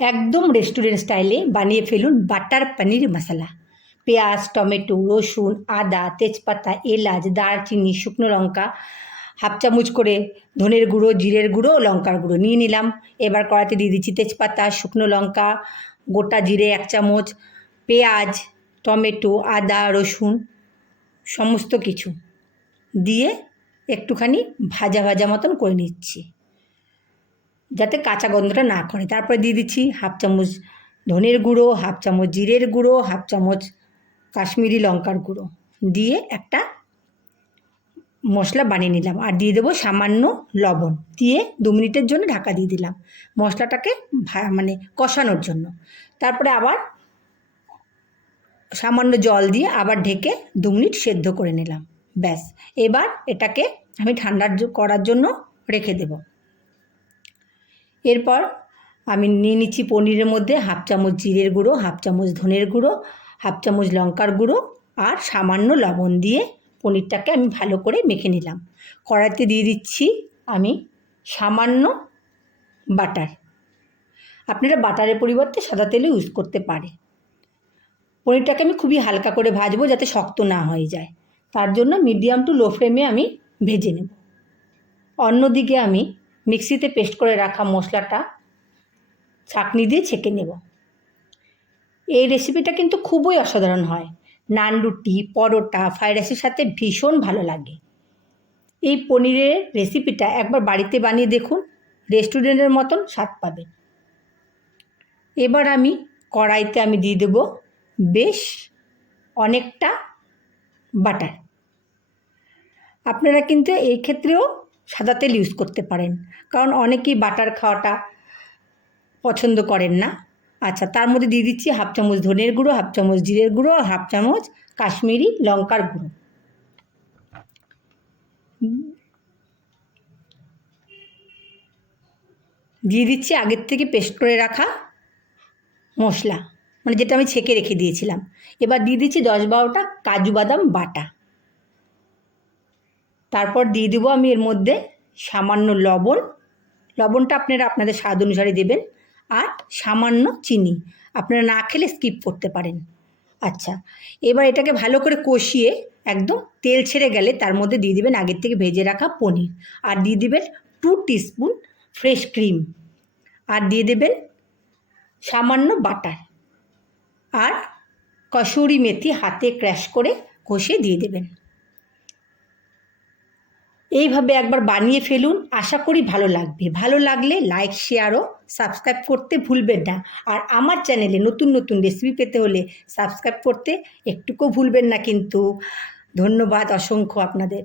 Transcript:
একদম রেস্টুরেন্ট স্টাইলে বানিয়ে ফেলুন বাটার পনির মশলা। পেঁয়াজ, টমেটো, রসুন, আদা, তেজপাতা, এলাচ, দারচিনি, শুকনো লঙ্কা, হাফ চামচ করে ধনের গুঁড়ো, জিরের গুঁড়ো, লঙ্কার গুঁড়ো নিয়ে নিলাম। এবার কড়াইতে দিয়ে দিচ্ছি তেজপাতা, শুকনো লঙ্কা, গোটা জিরে এক চামচ, পেঁয়াজ, টমেটো, আদা, রসুন, সমস্ত কিছু দিয়ে একটুখানি ভাজা ভাজা মতন করে নিচ্ছি। যাতে কাঁচা গন্ধটা না করে। তারপরে দিয়ে দিচ্ছি হাফ চামচ ধনের গুঁড়ো, হাফ চামচ জিরের গুঁড়ো, হাফ চামচ কাশ্মীরি লঙ্কার গুঁড়ো। দিয়ে একটা মশলা বানিয়ে নিলাম। আর দিয়ে দেবো সামান্য লবণ। দিয়ে দু মিনিটের জন্য ঢাকা দিয়ে দিলাম মশলাটাকে মানে কষানোর জন্য। তারপরে আবার সামান্য জল দিয়ে আবার ঢেকে দু মিনিট সেদ্ধ করে নিলাম। ব্যাস। এবার এটাকে আমি ঠান্ডার করার জন্য রেখে দেবো। এরপর আমি নিয়ে নিচ্ছি পনিরের মধ্যে হাফ চামচ জিরের গুঁড়ো, হাফ চামচ ধনের গুঁড়ো, হাফ চামচ লঙ্কার গুঁড়ো আর সামান্য লবণ দিয়ে পনিরটাকে আমি ভালো করে মেখে নিলাম। কড়াইতে দিয়ে দিচ্ছি আমি সামান্য বাটার। আপনারা বাটারের পরিবর্তে সাদা তেলও ইউজ করতে পারে পনিরটাকে আমি খুবই হালকা করে ভাজবো যাতে শক্ত না হয়ে যায়। তার জন্য মিডিয়াম টু লো ফ্লেমে আমি ভেজে নেব। অন্যদিকে আমি মিক্সিতে পেস্ট করে রাখা মশলাটা ছাঁকনি দিয়ে ছেঁকে নেব। এই রেসিপিটা কিন্তু খুবই অসাধারণ হয়। নান রুটি, পরোটা ফ্রাইড রাইসের সাথে ভীষণ ভালো লাগে। এই পনিরের রেসিপিটা একবার বাড়িতে বানিয়ে দেখুন রেস্টুরেন্টের মতন স্বাদ পাবেন। এবার আমি কড়াইতে আমি দিয়ে দেবো বেশ অনেকটা বাটার। আপনারা কিন্তু এই ক্ষেত্রেও সাদা তেল ইউজ করতে পারেন। কারণ অনেকেই বাটার খাওয়াটা পছন্দ করেন না। আচ্ছা তার মধ্যে দিয়ে দিচ্ছি হাফ চামচ ধনের গুঁড়ো হাফ চামচ জিরের গুঁড়ো হাফ চামচ কাশ্মীরি লঙ্কার গুঁড়ো। দিয়ে দিচ্ছি আগের থেকে পেস্ট করে রাখা মশলা মানে যেটা আমি ছেঁকে রেখে দিয়েছিলাম। এবার দিয়ে দিচ্ছি দশ বারোটা কাজু বাদাম বাটা। তারপর দিয়ে দেবো আমি এর মধ্যে সামান্য লবণ। লবণটা আপনারা আপনাদের স্বাদ অনুসারে দেবেন। আর সামান্য চিনি। আপনারা না খেলে স্কিপ করতে পারেন। আচ্ছা এবার এটাকে ভালো করে কষিয়ে একদম তেল ছেড়ে গেলে তার মধ্যে দিয়ে দেবেন আগের থেকে ভেজে রাখা পনির। আর দিয়ে দেবেন টু টিস্পুন ফ্রেশ ক্রিম আর দিয়ে দেবেন সামান্য বাটার আর কসুরি মেথি হাতে ক্র্যাশ করে ঘষে দিয়ে দেবেন। এইভাবে একবার বানিয়ে ফেলুন। আশা করি ভালো লাগবে। ভালো লাগলে লাইক শেয়ার ও সাবস্ক্রাইব করতে ভুলবেন না। আর আমার চ্যানেলে নতুন নতুন রেসিপি পেতে হলে সাবস্ক্রাইব করতে একটুকু ভুলবেন না কিন্তু। ধন্যবাদ অসংখ্য আপনাদের।